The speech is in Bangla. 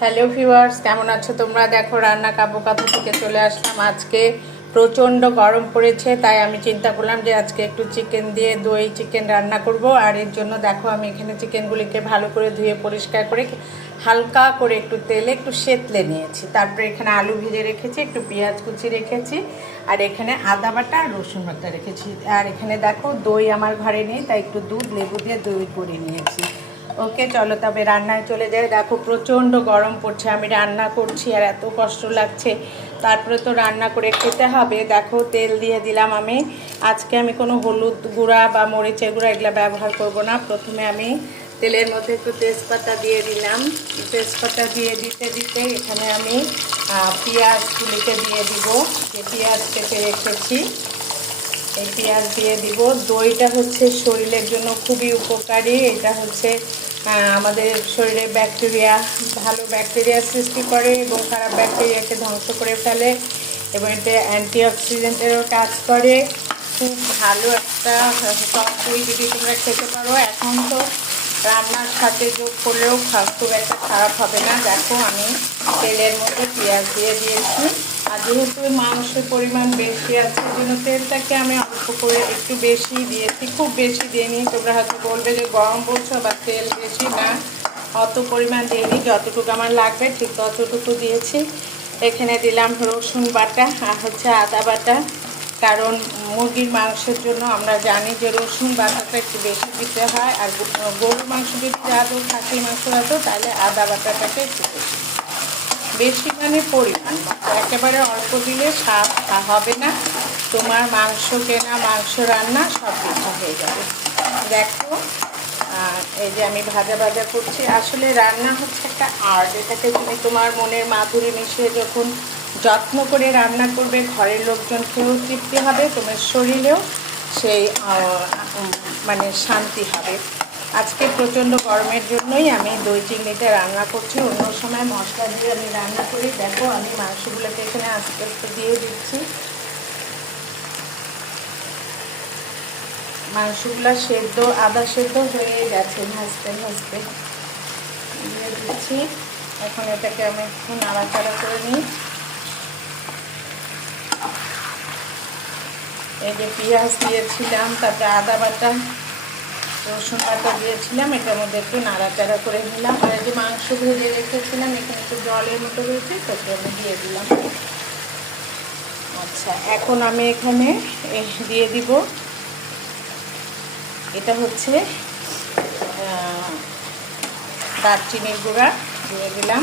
হ্যালো ভিউয়ার্স, কেমন আছো তোমরা? দেখো রান্না কাবু কাবু থেকে চলে আসলাম। আজকে প্রচণ্ড গরম পড়েছে, তাই আমি চিন্তা করলাম যে আজকে একটু চিকেন দিয়ে দই চিকেন রান্না করব। আর এর জন্য দেখো আমি এখানে চিকেনগুলিকে ভালো করে ধুয়ে পরিষ্কার করে হালকা করে একটু তেলে একটু সেতলে নিয়েছি। তারপরে এখানে আলু ভেজে রেখেছি, একটু পেঁয়াজ কুচি রেখেছি, আর এখানে আদা বাটা আর রসুন বাটা রেখেছি। আর এখানে দেখো দই আমার ঘরে নেই, তাই একটু দুধ লেবু দিয়ে দই করে নিয়েছি। ওকে, চলো তবে রান্নায় চলে যাই। দেখো প্রচণ্ড গরম পড়ছে, আমি রান্না করছি আর এত কষ্ট লাগছে, তারপরে তো রান্না করে খেতে হবে। দেখো তেল দিয়ে দিলাম আমি। আজকে আমি কোনো হলুদ গুঁড়া বা মরিচের গুঁড়া এগুলো ব্যবহার করব না। প্রথমে আমি তেলের মধ্যে একটু তেজপাতা দিয়ে দিলাম। তেজপাতা দিয়ে দিতে দিতে এখানে আমি পেঁয়াজগুলিকে দিয়ে দিব, যে পেঁয়াজ কেটে রেখেছি এই পেঁয়াজ দিয়ে দিব। দইটা হচ্ছে শরীরের জন্য খুবই উপকারী। এটা হচ্ছে আমাদের শরীরে ভালো ব্যাকটেরিয়া সৃষ্টি করে এবং খারাপ ব্যাকটেরিয়াকে ধ্বংস করে ফেলে, এবং এটা অ্যান্টিঅক্সিডেন্টেরও কাজ করে। খুব ভালো একটা টক দই যদি তোমরা খেতে পারো, এখন তো রান্নার সাথে যোগ করলেও খুব একটা খারাপ হবে না। দেখো আমি তেলের মধ্যে পেঁয়াজ দিয়ে দিয়েছি, আর যেহেতু মাংসের পরিমাণ বেশি আছে ওই জন্য তেলটাকে আমি অল্প করে একটু বেশি দিয়েছি, খুব বেশি দিইনি। তোমরা হয়তো বলবে যে গরম বলছো বা তেল বেশি, না, অত পরিমাণ দিইনি, যতটুকু আমার লাগবে ঠিক ততটুকু দিয়েছি। এখানে দিলাম রসুন বাটা আর হচ্ছে আদা বাটা, কারণ মুরগির মাংসের জন্য আমরা জানি যে রসুন বাটাটা একটু বেশি দিতে হয়। আর গরুর মাংস যদি রাখো, খাসির মাংস রাখো, তাহলে আদা বাটাটাকে একটু বেশি, বেশি মানে পরিমাণ মতো, একেবারে অল্প দিলে স্বাদ হবে না। তোমার মাংস কেনা, মাংস রান্না সব কিছু হয়ে যাবে। দেখো এই যে আমি ভাজা ভাজা করছি। আসলে রান্না হচ্ছে একটা আর্ট। এটাকে তুমি তোমার মনের মাধুরী মিশিয়ে যখন যত্ন করে রান্না করবে, ঘরের লোকজনকেও তৃপ্তি হবে, তোমার শরীরেও সেই মানে শান্তি হবে। আজকে প্রচণ্ড গরমের জন্যই আমি দই চিংড়িটা রান্না করছি। অন্য সময় মশলা দিয়ে আমি রান্না করি। দেখো আমি মাংসগুলোকে এখানে আস্তে আস্তে দিয়ে দিচ্ছি। মাংসগুলো সেদ্ধ, আদা সেদ্ধ হয়ে গেছে, ভাজতে ভাজতে দিয়ে দিচ্ছি। এখন এটাকে আমি একটু নাড়াচাড়া করে নিই। এই যে পেঁয়াজ দিয়েছিলাম, তারপরে আদা বাটা রসুন বাটা দিয়েছিলাম, এটার মধ্যে একটু নাড়াচাড়া করে নিলাম। আর এই যে মাংস ভেজে রেখেছিলাম, এখানে একটু জলের মতো রয়েছে, তোকে আমি দিয়ে দিলাম। আচ্ছা, এখন আমি এখানে দিয়ে দিব, এটা হচ্ছে দারচিনির গুঁড়া দিয়ে দিলাম।